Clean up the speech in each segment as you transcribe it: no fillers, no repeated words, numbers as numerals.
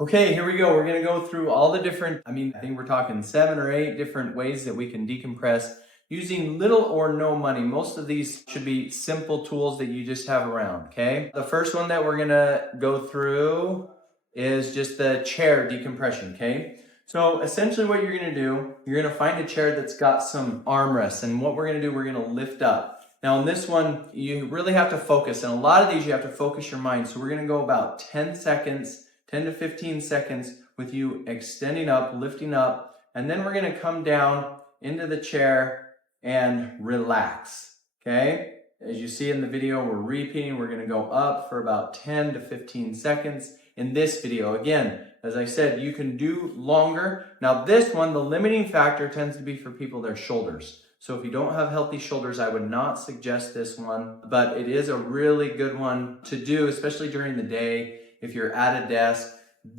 Okay, here we go. We're going to go through all the different, I think we're talking 7 or 8 different ways that we can decompress using little or no money. Most of these should be simple tools that you just have around, okay? The first one that we're going to go through is just the chair decompression, okay? So essentially what you're going to do, you're going to find a chair that's got some armrests, and what we're going to do, we're going to lift up. Now in this one, you really have to focus, and a lot of these you have to focus your mind. So we're going to go about 10 seconds, 10 to 15 seconds with you extending up, lifting up, and then we're going to come down into the chair and relax, okay? As you see in the video, we're repeating. We're going to go up for about 10 to 15 seconds in this video. Again, as I said, you can do longer. Now this one, the limiting factor tends to be for people, their shoulders. So if you don't have healthy shoulders, I would not suggest this one, but it is a really good one to do, especially during the day if you're at a desk.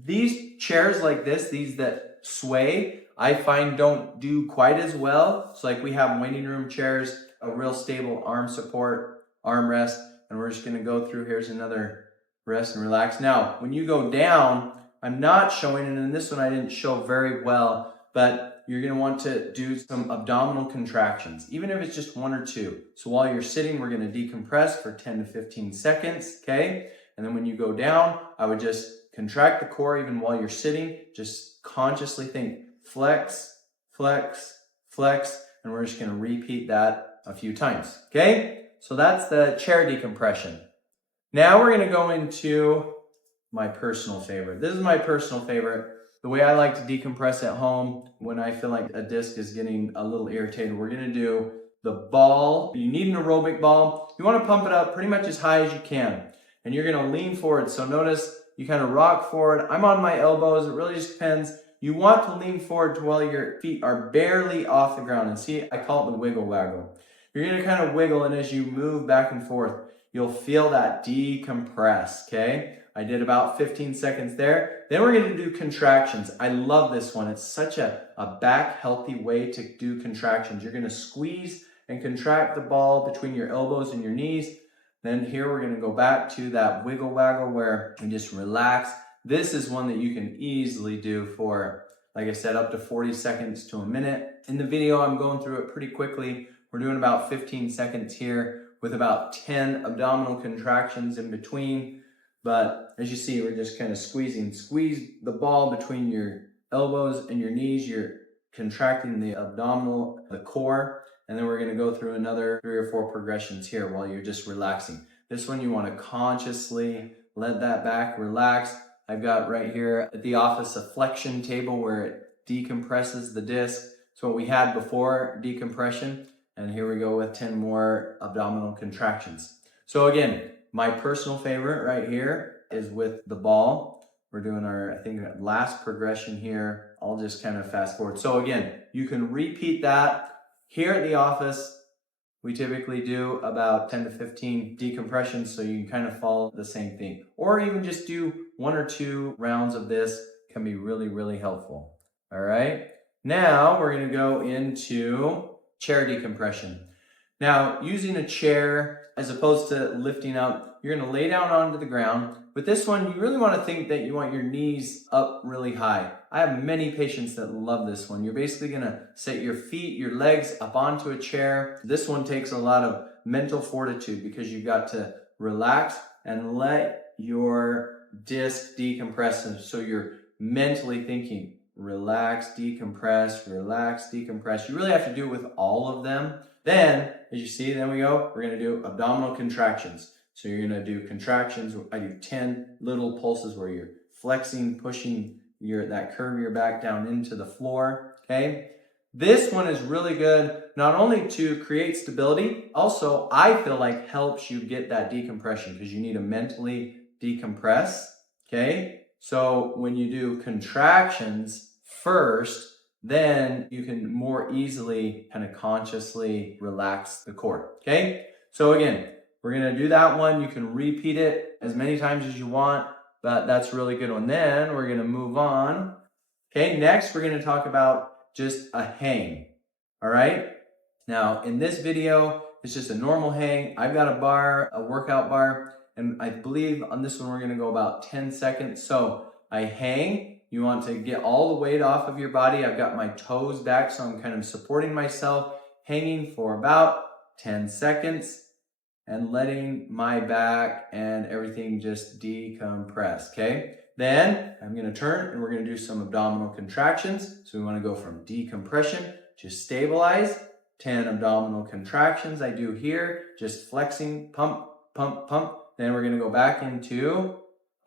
These chairs like this, these that sway, I find don't do quite as well. So like we have waiting room chairs, a real stable arm support, armrest, and we're just gonna go through. Here's another rest and relax. Now, when you go down, I'm not showing, and in this one I didn't show very well, but you're going to want to do some abdominal contractions, even if it's just 1 or 2. So while you're sitting, we're going to decompress for 10 to 15 seconds, okay? And then when you go down, I would just contract the core even while you're sitting. Just consciously think flex, flex, flex, and we're just going to repeat that a few times, okay? So that's the chair decompression. Now we're going to go into my personal favorite. This is my personal favorite. The way I like to decompress at home when I feel like a disc is getting a little irritated, we're gonna do the ball. You need an aerobic ball. You wanna pump it up pretty much as high as you can. And you're gonna lean forward. So notice you kind of rock forward. I'm on my elbows. It really just depends. You want to lean forward to while your feet are barely off the ground. And see, I call it the wiggle waggle. You're gonna kind of wiggle, and as you move back and forth, you'll feel that decompress, okay? I did about 15 seconds there. Then we're going to do contractions. I love this one. It's such a back healthy way to do contractions. You're going to squeeze and contract the ball between your elbows and your knees. Then here we're going to go back to that wiggle waggle where you just relax. This is one that you can easily do for, like I said, up to 40 seconds to a minute. In the video, I'm going through it pretty quickly. We're doing about 15 seconds here with about 10 abdominal contractions in between. But as you see, we're just kind of squeeze the ball between your elbows and your knees. You're contracting the abdominal, the core, and then we're going to go through another 3 or 4 progressions here while you're just relaxing. This one you want to consciously let that back relax. I've got right here at the office a flexion table where it decompresses the disc. So what we had before decompression, and here we go with 10 more abdominal contractions. So again, my personal favorite right here is with the ball. We're doing our, I think, last progression here. I'll just kind of fast forward. So again, you can repeat that. Here at the office, we typically do about 10 to 15 decompressions, so you can kind of follow the same thing. Or even just do 1 or 2 rounds of this can be really, really helpful. All right. Now we're going to go into chair decompression. Now, using a chair as opposed to lifting up, you're going to lay down onto the ground. With this one, you really want to think that you want your knees up really high. I have many patients that love this one. You're basically going to set your feet, your legs up onto a chair. This one takes a lot of mental fortitude because you've got to relax and let your disc decompress. So you're mentally thinking, relax, decompress, relax, decompress. You really have to do it with all of them. Then, as you see, then we're going to do abdominal contractions. So you're going to do contractions. I do 10 little pulses where you're flexing, pushing that curve of your back down into the floor, okay? This one is really good, not only to create stability, also I feel like helps you get that decompression because you need to mentally decompress, okay? So when you do contractions first, then you can more easily kind of consciously relax the core, okay? So again, we're gonna do that one. You can repeat it as many times as you want, but that's a really good one. Then we're gonna move on. Okay, next we're gonna talk about just a hang, all right? Now in this video, it's just a normal hang. I've got a bar, a workout bar, and I believe on this one we're gonna go about 10 seconds. So I hang. You want to get all the weight off of your body. I've got my toes back, so I'm kind of supporting myself, hanging for about 10 seconds and letting my back and everything just decompress, okay? Then I'm gonna turn and we're gonna do some abdominal contractions. So we wanna go from decompression to stabilize. 10 abdominal contractions I do here, just flexing, pump, pump, pump. Then we're gonna go back into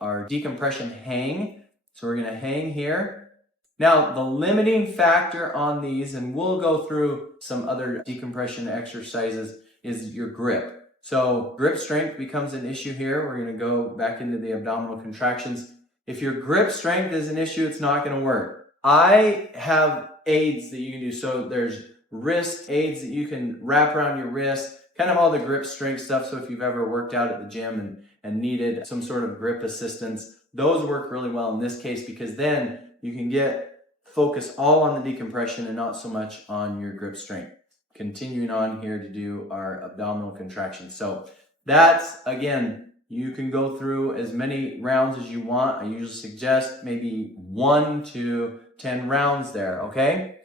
our decompression hang. So we're gonna hang here. Now, the limiting factor on these, and we'll go through some other decompression exercises, is your grip. So grip strength becomes an issue here. We're gonna go back into the abdominal contractions. If your grip strength is an issue, it's not gonna work. I have aids that you can do. So there's wrist aids that you can wrap around your wrist, kind of all the grip strength stuff. So if you've ever worked out at the gym and needed some sort of grip assistance, those work really well in this case, because then you can get focus all on the decompression and not so much on your grip strength. Continuing on here to do our abdominal contractions. So that's, again, you can go through as many rounds as you want. I usually suggest maybe 1 to 10 rounds there, okay?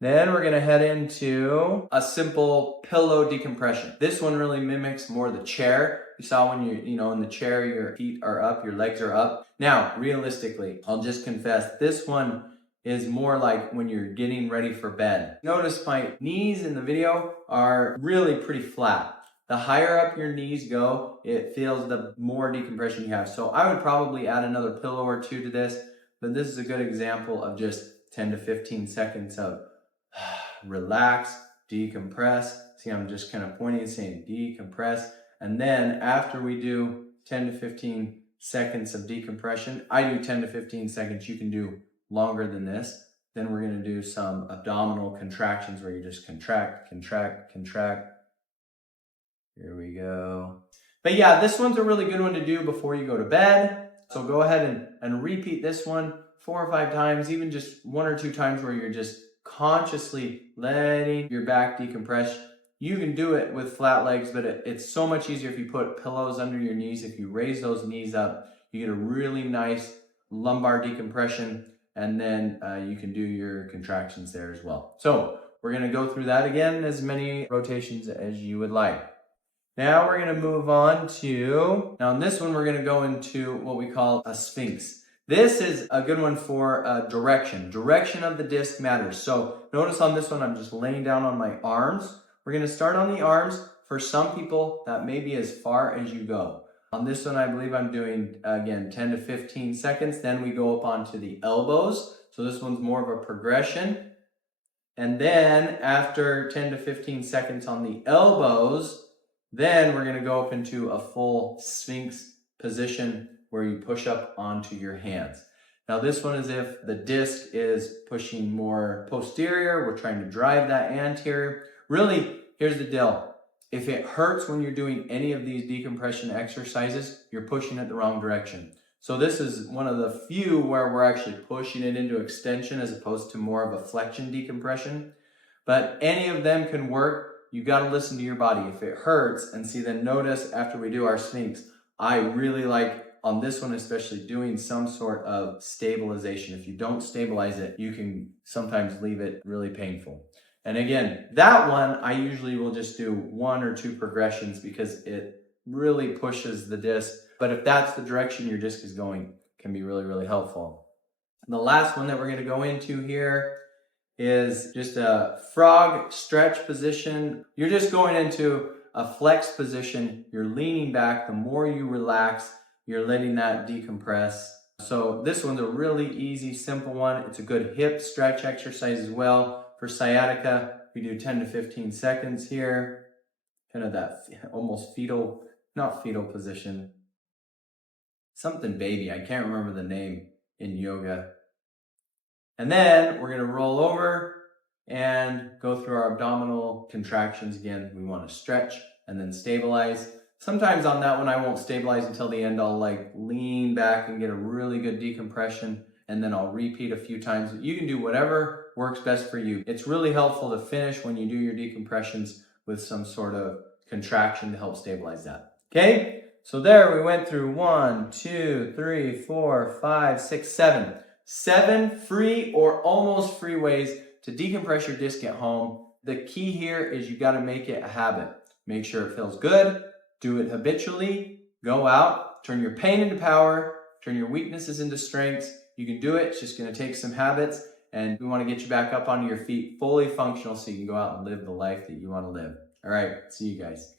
Then we're gonna head into a simple pillow decompression. This one really mimics more the chair. You saw when you're in the chair, your feet are up, your legs are up. Now, realistically, I'll just confess, this one is more like when you're getting ready for bed. Notice my knees in the video are really pretty flat. The higher up your knees go, it feels the more decompression you have. So I would probably add another pillow or two to this, but this is a good example of just 10 to 15 seconds of relax, decompress. See, I'm just kind of pointing and saying decompress. And then after we do 10 to 15 seconds of decompression, I do 10 to 15 seconds. You can do longer than this. Then we're going to do some abdominal contractions where you just contract, contract, contract. Here we go. But yeah, this one's a really good one to do before you go to bed. So go ahead and repeat this one 4 or 5 times, even just 1 or 2 times where you're just consciously letting your back decompress. You can do it with flat legs, but it's so much easier if you put pillows under your knees. If you raise those knees up, you get a really nice lumbar decompression, and then you can do your contractions there as well. So we're gonna go through that again, as many rotations as you would like. Now we're gonna move on to, now in this one, we're gonna go into what we call a sphinx. This is a good one for direction. Direction of the disc matters. So notice on this one, I'm just laying down on my arms. We're gonna start on the arms. For some people, that may be as far as you go. On this one, I believe I'm doing, again, 10 to 15 seconds. Then we go up onto the elbows. So this one's more of a progression. And then after 10 to 15 seconds on the elbows, then we're gonna go up into a full sphinx position where you push up onto your hands. Now this one is if the disc is pushing more posterior, we're trying to drive that anterior. Really, here's the deal. If it hurts when you're doing any of these decompression exercises, you're pushing it the wrong direction. So this is one of the few where we're actually pushing it into extension as opposed to more of a flexion decompression. But any of them can work. You got to listen to your body. If it hurts, and see, then notice after we do our sphinx, I really like on this one especially doing some sort of stabilization. If you don't stabilize it, you can sometimes leave it really painful. And again, that one, I usually will just do 1 or 2 progressions because it really pushes the disc. But if that's the direction your disc is going, it can be really, really helpful. And the last one that we're gonna go into here is just a frog stretch position. You're just going into a flex position. You're leaning back. The more you relax, you're letting that decompress. So this one's a really easy, simple one. It's a good hip stretch exercise as well. For sciatica, we do 10 to 15 seconds here. Kind of that almost fetal, not fetal position. Something baby, I can't remember the name in yoga. And then we're gonna roll over and go through our abdominal contractions again. We wanna stretch and then stabilize. Sometimes on that one, I won't stabilize until the end. I'll like lean back and get a really good decompression, and then I'll repeat a few times. You can do whatever works best for you. It's really helpful to finish when you do your decompressions with some sort of contraction to help stabilize that. Okay? So there we went through 1, 2, 3, 4, 5, 6, 7. 7 free or almost free ways to decompress your disc at home. The key here is you got to make it a habit. Make sure it feels good. Do it habitually. Go out. Turn your pain into power. Turn your weaknesses into strengths. You can do it. It's just going to take some habits. And we want to get you back up onto your feet, fully functional, so you can go out and live the life that you want to live. All right. See you guys.